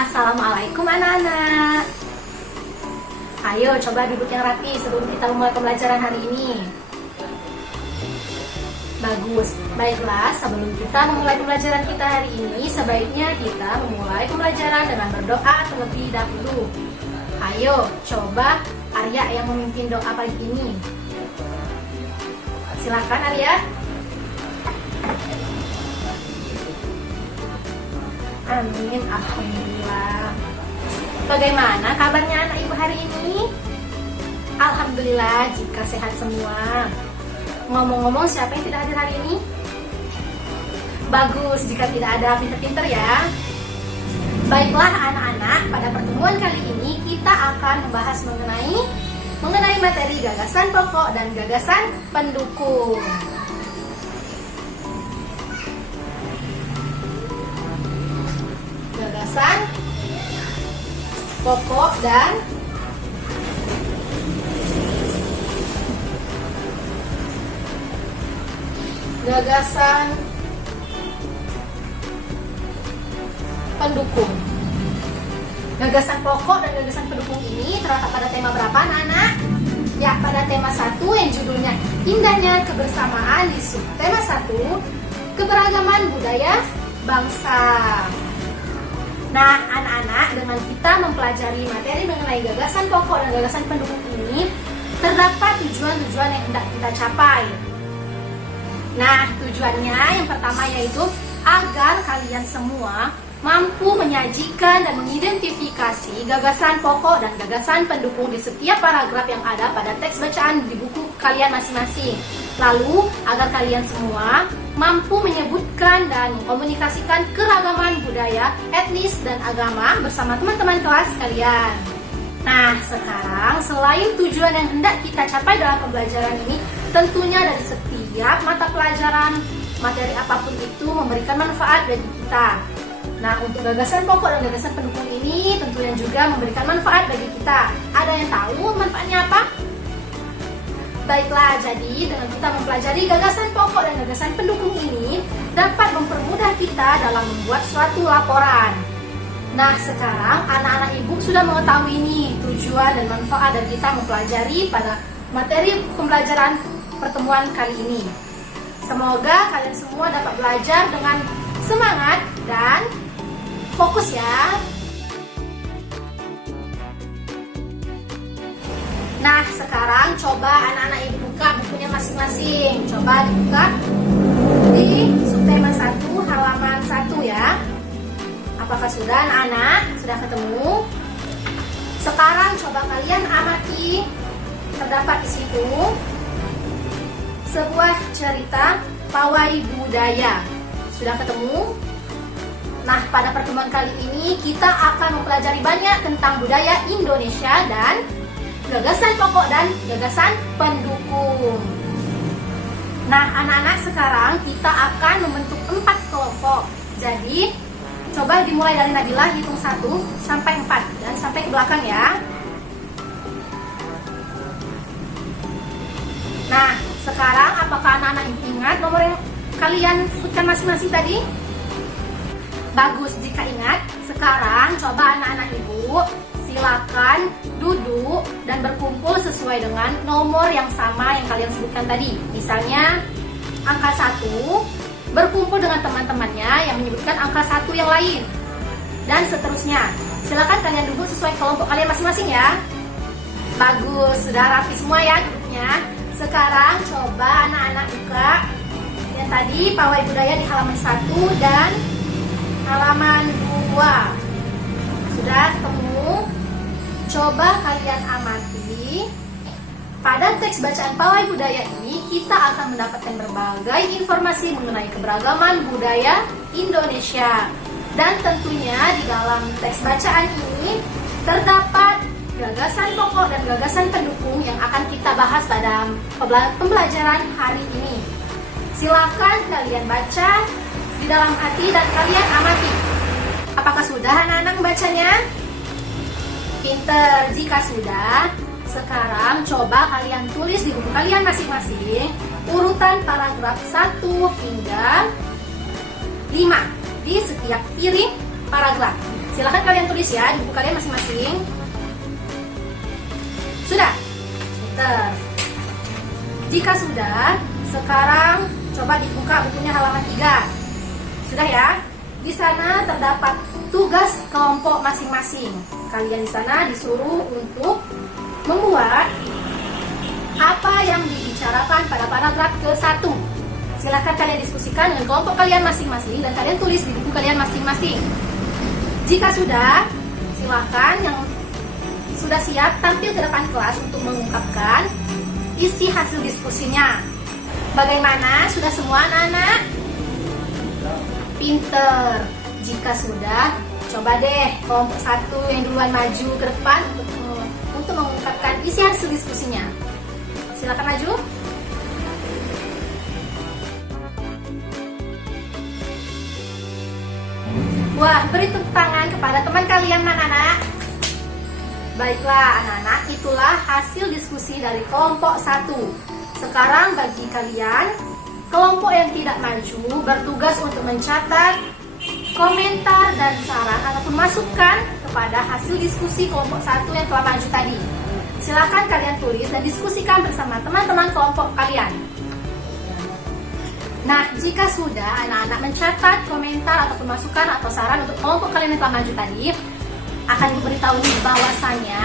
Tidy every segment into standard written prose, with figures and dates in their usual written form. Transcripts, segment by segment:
Assalamualaikum anak-anak. Ayo coba duduk yang rapi sebelum kita memulai pembelajaran hari ini. Bagus. Baiklah, sebelum kita memulai pembelajaran kita hari ini, sebaiknya kita memulai pembelajaran dengan berdoa terlebih dahulu. Ayo, coba Arya yang memimpin doa pagi ini. Silakan Arya. Amin, alhamdulillah. Bagaimana kabarnya anak ibu hari ini? Alhamdulillah jika sehat semua. Ngomong-ngomong, siapa yang tidak hadir hari ini? Bagus jika tidak ada pinter-pinter ya. Baiklah anak-anak, pada pertemuan kali ini kita akan membahas mengenai materi gagasan pokok dan gagasan pendukung. Gagasan pokok dan gagasan pendukung. Gagasan pokok dan gagasan pendukung ini terletak pada tema berapa anak-anak? Ya, pada tema 1 yang judulnya Indahnya Kebersamaan di subtema 1 Keberagaman Budaya Bangsa. Nah, anak-anak, dengan kita mempelajari materi mengenai gagasan pokok dan gagasan pendukung ini, terdapat tujuan-tujuan yang hendak kita capai. Nah, tujuannya yang pertama yaitu agar kalian semua mampu menyajikan dan mengidentifikasi gagasan pokok dan gagasan pendukung di setiap paragraf yang ada pada teks bacaan di buku kalian masing-masing. Lalu, agar kalian semua mampu menyebutkan dan mengkomunikasikan keragaman budaya, etnis, dan agama bersama teman-teman kelas kalian. Nah, sekarang selain tujuan yang hendak kita capai dalam pembelajaran ini, tentunya dari setiap mata pelajaran, materi apapun itu memberikan manfaat bagi kita. Nah, untuk gagasan pokok dan gagasan pendukung ini tentunya juga memberikan manfaat bagi kita. Ada yang tahu manfaatnya apa? Baiklah, jadi dengan kita mempelajari gagasan pokok dan gagasan pendukung ini dapat mempermudah kita dalam membuat suatu laporan. Nah, sekarang anak-anak ibu sudah mengetahui ini tujuan dan manfaat dari kita mempelajari pada materi pembelajaran pertemuan kali ini. Semoga kalian semua dapat belajar dengan semangat dan fokus ya. Nah, sekarang coba anak-anak ibu buka bukunya masing-masing. Coba dibuka di subtema 1 halaman 1 ya. Apakah sudah anak-anak? Sudah ketemu? Sekarang coba kalian amati, terdapat di situ sebuah cerita pawai budaya. Sudah ketemu? Nah, pada pertemuan kali ini kita akan mempelajari banyak tentang budaya Indonesia dan gagasan pokok dan gagasan pendukung. Nah, anak-anak, sekarang kita akan membentuk 4 kelompok. Jadi, coba dimulai dari Nabila, hitung 1 sampai 4 dan sampai ke belakang ya. Nah, sekarang apakah anak-anak ingat nomor yang kalian sebutkan masing-masing tadi? Bagus, jika ingat, sekarang coba anak-anak ibu silakan duduk dan berkumpul sesuai dengan nomor yang sama yang kalian sebutkan tadi. Misalnya angka 1 berkumpul dengan teman-temannya yang menyebutkan angka 1 yang lain, dan seterusnya. Silakan kalian duduk sesuai kelompok kalian masing-masing ya. Bagus, sudah rapi semua ya duduknya. Sekarang coba anak-anak buka yang tadi pawai budaya di halaman 1 dan halaman 2. Sudah ketemu? Coba kalian amati. Pada teks bacaan pawai budaya ini kita akan mendapatkan berbagai informasi mengenai keberagaman budaya Indonesia. Dan tentunya di dalam teks bacaan ini terdapat gagasan pokok dan gagasan pendukung yang akan kita bahas pada pembelajaran hari ini. Silakan kalian baca di dalam hati dan kalian amati. Apakah sudah anak-anak membacanya? Pinter. Jika sudah, sekarang coba kalian tulis di buku kalian masing-masing urutan paragraf 1 hingga 5 di setiap piring paragraf. Silakan kalian tulis ya di buku kalian masing-masing. Sudah? Pinter. Jika sudah, sekarang coba dibuka bukunya halaman 3. Sudah ya? Di sana terdapat tugas kelompok masing-masing. Kalian di sana disuruh untuk membuat apa yang dibicarakan pada paragraf ke-1. Silakan kalian diskusikan dengan kelompok kalian masing-masing dan kalian tulis di buku kalian masing-masing. Jika sudah, silakan yang sudah siap tampil ke depan kelas untuk mengungkapkan isi hasil diskusinya. Bagaimana? Sudah semua anak-anak? Pinter. Jika sudah, coba deh kelompok 1 yang duluan maju ke depan untuk mengungkapkan isi hasil diskusinya. Silakan maju. Wah, beri tepuk tangan kepada teman kalian anak-anak. Baiklah anak-anak, itulah hasil diskusi dari kelompok 1. Sekarang bagi kalian, kelompok yang tidak maju bertugas untuk mencatat komentar dan saran ataupun masukan kepada hasil diskusi kelompok 1 yang telah maju tadi. Silakan kalian tulis dan diskusikan bersama teman-teman kelompok kalian. Nah, jika sudah anak-anak mencatat komentar ataupun masukan atau saran untuk kelompok kalian yang telah maju tadi, akan diberitahu bahwasannya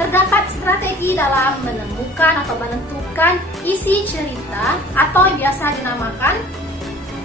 terdapat strategi dalam menemukan atau menentukan isi cerita atau yang biasa dinamakan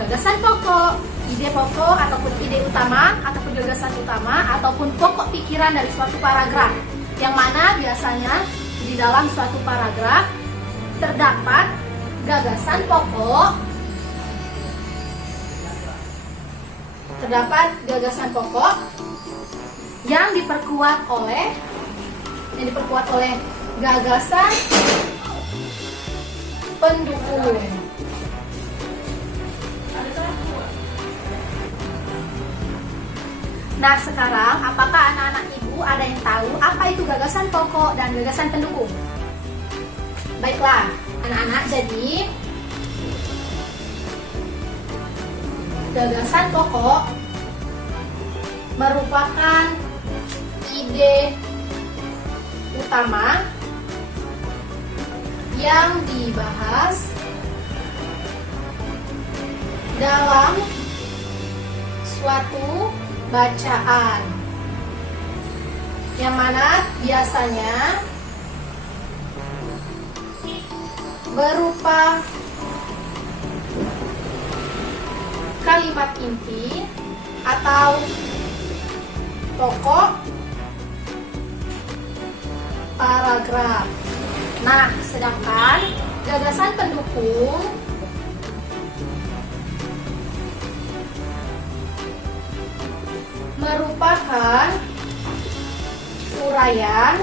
gagasan pokok, ide pokok ataupun ide utama ataupun gagasan utama ataupun pokok pikiran dari suatu paragraf, yang mana biasanya di dalam suatu paragraf terdapat gagasan pokok, yang diperkuat oleh gagasan pendukung. Nah, sekarang apakah anak-anak ibu ada yang tahu apa itu gagasan pokok dan gagasan pendukung? Baiklah, anak-anak, jadi gagasan pokok merupakan ide utama yang dibahas dalam suatu bacaan, yang mana biasanya berupa kalimat inti atau pokok paragraf. Nah, sedangkan gagasan pendukung merupakan uraian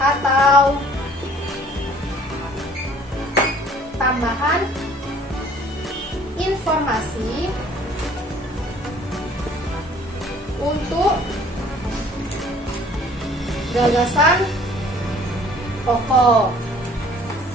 atau tambahan informasi untuk gagasan pokok.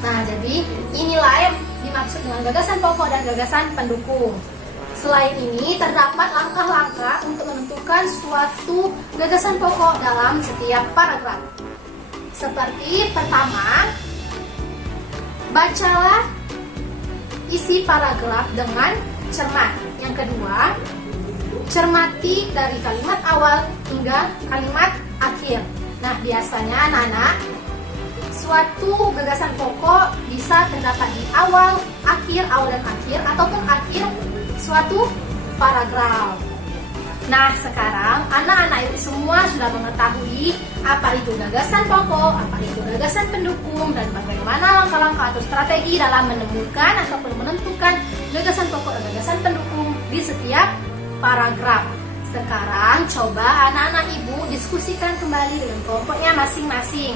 Nah, jadi inilah yang dimaksud dengan gagasan pokok dan gagasan pendukung. Selain ini, terdapat langkah-langkah untuk menentukan suatu gagasan pokok dalam setiap paragraf. Seperti pertama, bacalah isi paragraf dengan cermat. Yang kedua, cermati dari kalimat awal hingga kalimat akhir. Nah, biasanya anak-anak, suatu gagasan pokok bisa terdapat di awal dan akhir, ataupun akhir suatu paragraf. Nah, sekarang anak-anak itu semua sudah mengetahui apa itu gagasan pokok, apa itu gagasan pendukung, dan bagaimana langkah-langkah atau strategi dalam menemukan ataupun menentukan gagasan pokok dan gagasan pendukung di setiap paragraf. Sekarang coba anak-anak ibu diskusikan kembali dengan kelompoknya masing-masing.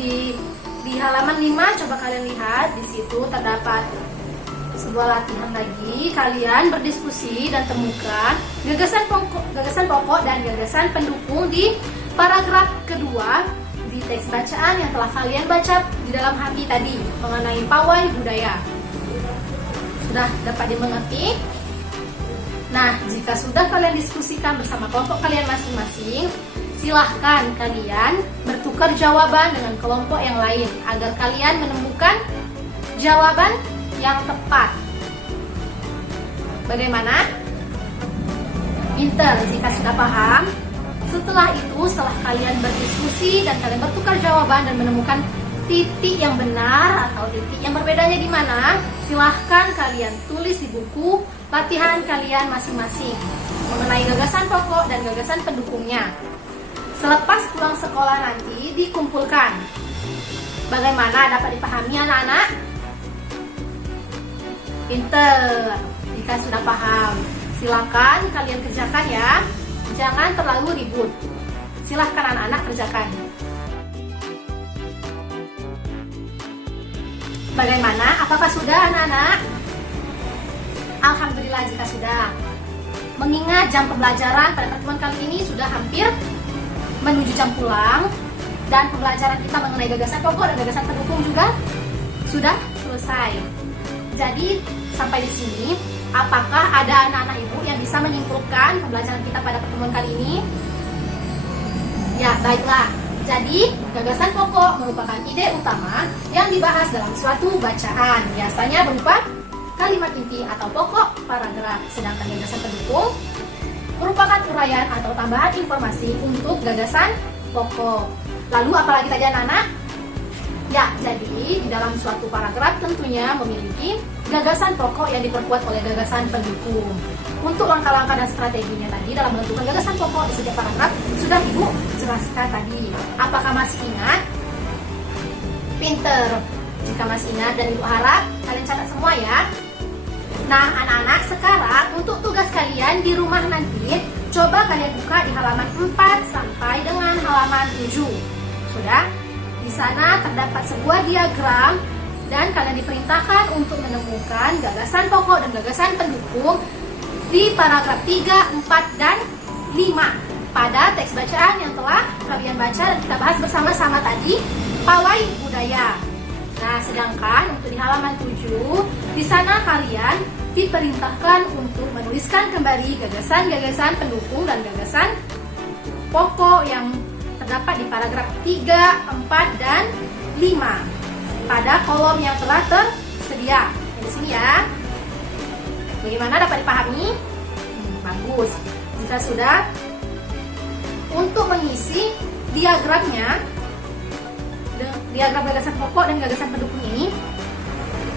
Di halaman 5 coba kalian lihat, di situ terdapat sebuah latihan lagi. Kalian berdiskusi dan temukan gagasan pokok dan gagasan pendukung di paragraf kedua di teks bacaan yang telah kalian baca di dalam hati tadi mengenai pawai budaya. Sudah dapat dimengerti? Nah, jika sudah kalian diskusikan bersama kelompok kalian masing-masing, silahkan kalian bertukar jawaban dengan kelompok yang lain agar kalian menemukan jawaban yang tepat. Bagaimana? Pinter jika sudah paham. Setelah kalian berdiskusi dan kalian bertukar jawaban dan menemukan titik yang benar atau titik yang berbedanya di mana, silahkan kalian tulis di buku latihan kalian masing-masing mengenai gagasan pokok dan gagasan pendukungnya. Selepas pulang sekolah nanti dikumpulkan. Bagaimana, dapat dipahami anak-anak? Pinter. Jika sudah paham, silakan kalian kerjakan ya. Jangan terlalu ribut. Silahkan anak-anak kerjakan. Bagaimana? Apakah sudah anak-anak? Alhamdulillah jika sudah. Mengingat jam pembelajaran pada pertemuan kali ini sudah hampir menuju jam pulang, dan pembelajaran kita mengenai gagasan pokok dan gagasan pendukung juga sudah selesai. Jadi sampai di sini, apakah ada anak-anak ibu yang bisa menyimpulkan pembelajaran kita pada pertemuan kali ini? Ya, baiklah. Jadi, gagasan pokok merupakan ide utama yang dibahas dalam suatu bacaan. Biasanya berupa kalimat inti atau pokok paragraf. Sedangkan gagasan pendukung merupakan uraian atau tambahan informasi untuk gagasan pokok. Lalu apalagi tadi anak-anak? Ya, jadi di dalam suatu paragraf tentunya memiliki gagasan pokok yang diperkuat oleh gagasan pendukung. Untuk langkah-langkah dan strateginya tadi dalam menentukan gagasan pokok di setiap paragraf sudah Ibu jelaskan tadi. Apakah masih ingat? Pinter. Jika masih ingat dan Ibu harap kalian catat semua ya. Nah, anak-anak, sekarang untuk tugas kalian di rumah nanti, coba kalian buka di halaman 4 sampai dengan halaman 7. Sudah? Di sana terdapat sebuah diagram dan kalian diperintahkan untuk menemukan gagasan pokok dan gagasan pendukung di paragraf 3, 4, dan 5 pada teks bacaan yang telah kalian baca dan kita bahas bersama-sama tadi, pawai budaya. Nah, sedangkan untuk di halaman 7, di sana kalian diperintahkan untuk menuliskan kembali gagasan-gagasan pendukung dan gagasan pokok yang terdapat di paragraf 3, 4, dan 5 pada kolom yang telah tersedia. Di sini ya. Bagaimana, dapat dipahami? Bagus. Jika sudah, untuk mengisi diagramnya, diagram gagasan pokok dan gagasan pendukung ini,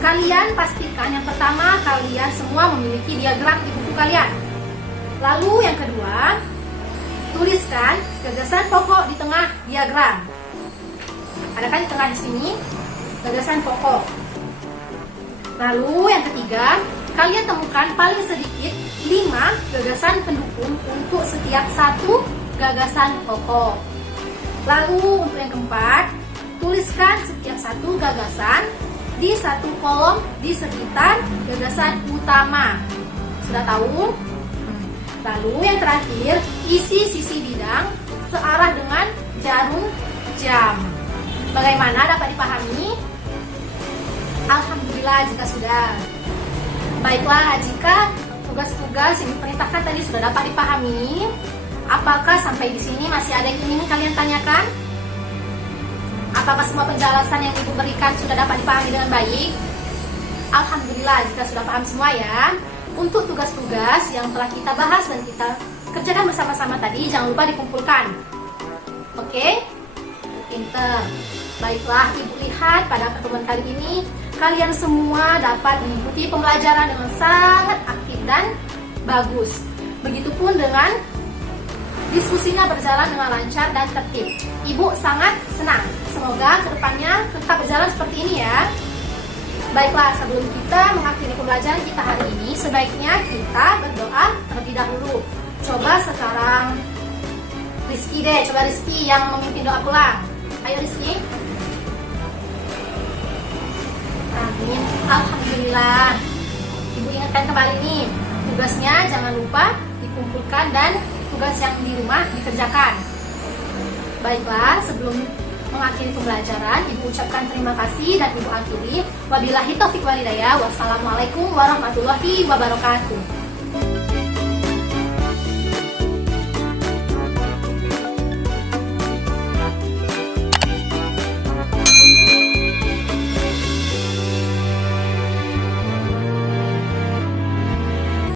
kalian pastikan yang pertama kalian semua memiliki diagram di buku kalian. Lalu yang kedua, tuliskan gagasan pokok di tengah diagram. Ada kan di tengah di sini gagasan pokok. Lalu yang ketiga, kalian temukan paling sedikit 5 gagasan pendukung untuk setiap satu gagasan pokok. Lalu untuk yang keempat, tuliskan setiap satu gagasan di satu kolom di sekitar gagasan utama. Sudah tahu? Lalu yang terakhir, isi sisi bidang searah dengan jarum jam. Bagaimana, dapat dipahami? Alhamdulillah jika sudah. Baiklah, jika tugas-tugas yang diperintahkan tadi sudah dapat dipahami, apakah sampai di sini masih ada yang ingin kalian tanyakan? Apakah semua penjelasan yang Ibu berikan sudah dapat dipahami dengan baik? Alhamdulillah jika sudah paham semua ya. Untuk tugas-tugas yang telah kita bahas dan kita kerjakan bersama-sama tadi, jangan lupa dikumpulkan. Oke? Pinter. Baiklah, Ibu lihat pada pertemuan kali ini, kalian semua dapat mengikuti pembelajaran dengan sangat aktif dan bagus. Begitupun dengan diskusinya berjalan dengan lancar dan tertib. Ibu sangat senang. Semoga kedepannya tetap berjalan seperti ini ya. Baiklah, sebelum kita mengakhiri pembelajaran kita hari ini, sebaiknya kita berdoa terlebih dahulu. Coba sekarang Rizky deh, coba Rizky yang memimpin doa pulang. Ayo Rizky. Amin. Alhamdulillah. Ibu ingatkan kembali nih, tugasnya jangan lupa dikumpulkan dan tugas yang di rumah dikerjakan. Baiklah, sebelum mengakhiri pembelajaran, Ibu ucapkan terima kasih dan Ibu akhiri. Wabillahi taufiq wal hidayah. Wassalamualaikum warahmatullahi wabarakatuh.